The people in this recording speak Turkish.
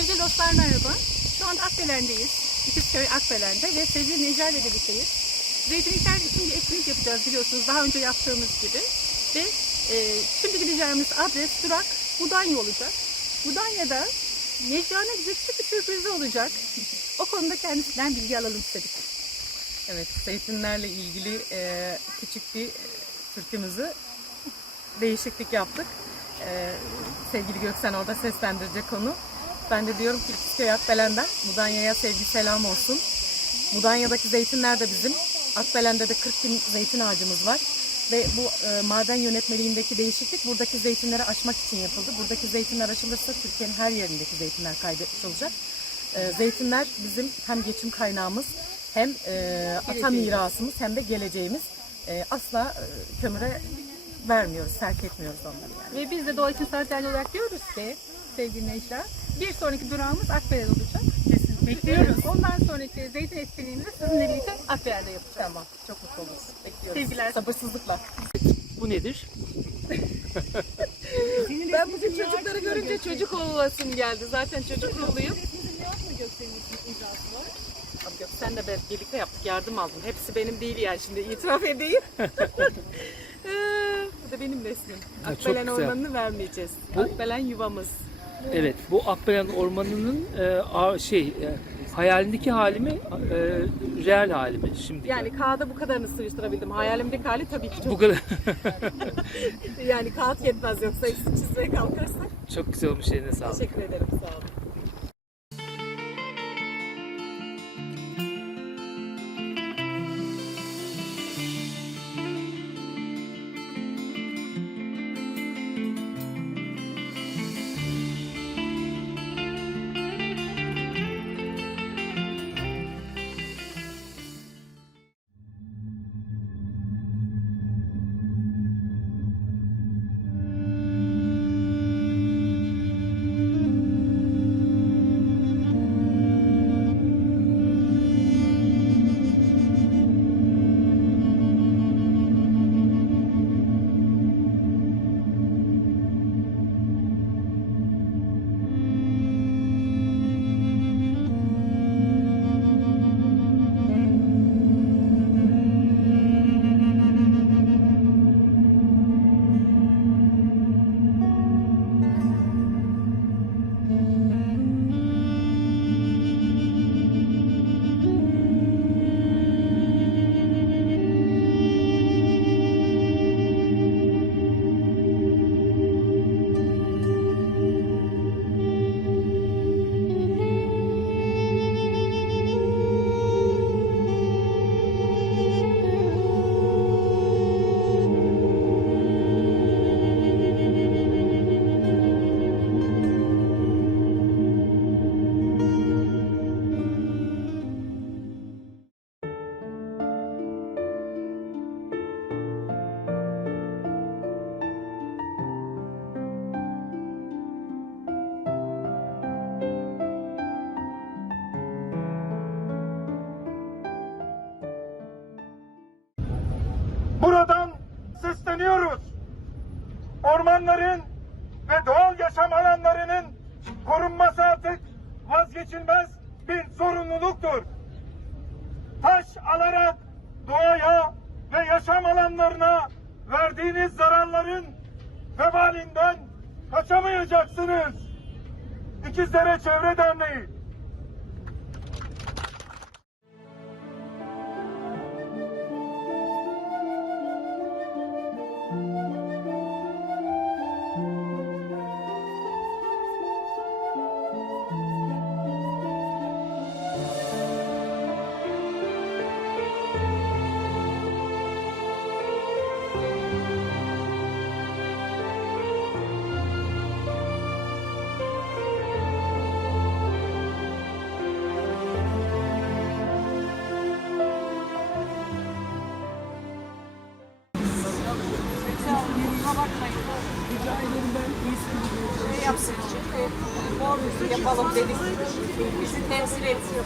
Hanımlar merhaba. Şu anda Akbelen'deyiz. İkizköy Akbelen'de ve sevgili Necla ile birlikteyiz. Zeytinlikler için bir etkinlik yapacağız biliyorsunuz daha önce yaptığımız gibi. Ve e, şimdi gideceğimiz adres durak Mudanya olacak. Mudanya'da Necla'nın bize küçük bir sürprizi olacak. O konuda kendisinden bilgi alalım istedik. Evet, zeytinlerle ilgili e, küçük bir e, türkümüzü değişiklik yaptık. E, sevgili Göksen orada seslendirecek onu. Ben de diyorum ki İkizköy Akbelen'den Mudanya'ya sevgi selam olsun. Mudanya'daki zeytinler de bizim. Akbelen'de de 40 bin zeytin ağacımız var. Ve bu e, maden yönetmeliğindeki değişiklik buradaki zeytinleri açmak için yapıldı. Buradaki zeytinler açılırsa Türkiye'nin her yerindeki zeytinler kaydetmiş olacak. E, zeytinler bizim hem geçim kaynağımız hem e, ata mirasımız hem de geleceğimiz. E, asla e, kömüre vermiyoruz, terk etmiyoruz onları yani. Ve biz de Doğa için Sanat Derneği olarak diyoruz ki sevgili Necla bir sonraki durağımız Akbelen olacak. Bekliyoruz. Ondan sonraki zeytin etkinliğimizi sizinle birlikte Akbelen'de yapacağız. Tamam, çok mutlu oluruz. Bekliyoruz. Sevgiler. Sabırsızlıkla. Bu nedir? Ben bugün çocukları görünce çocuk olasım geldi. Zaten çocuk ruhluyum. Abi Göksen de ben birlikte yaptık, yardım aldım. Hepsi benim değil yani şimdi itiraf edeyim. Ee, Bu da benim resmim. Akbelen ormanını vermeyeceğiz. Bu- Akbelen yuvamız. Evet, bu Akbelen Ormanı'nın e, a- şey e, hayalindeki hali mi, e, real hali mi şimdi? Yani kağıda bu kadarını sığıştırabildim. Hayalimdeki hali tabii ki bu çok. kadar yani kağıt yetmez yoksa çizmeye kalkarsak. çok güzel olmuş eline sağlık. Teşekkür ederim. Sağ olun. Buradan sesleniyoruz. Ormanların ve doğal yaşam alanlarının korunması artık vazgeçilmez bir sorumluluktur. Taş alarak doğaya ve yaşam alanlarına verdiğiniz zararların vebalinden kaçamayacaksınız. İkizdere Çevre Derneği yapsın için e, borumuzu yapalım dedik. Bizi temsil etsin.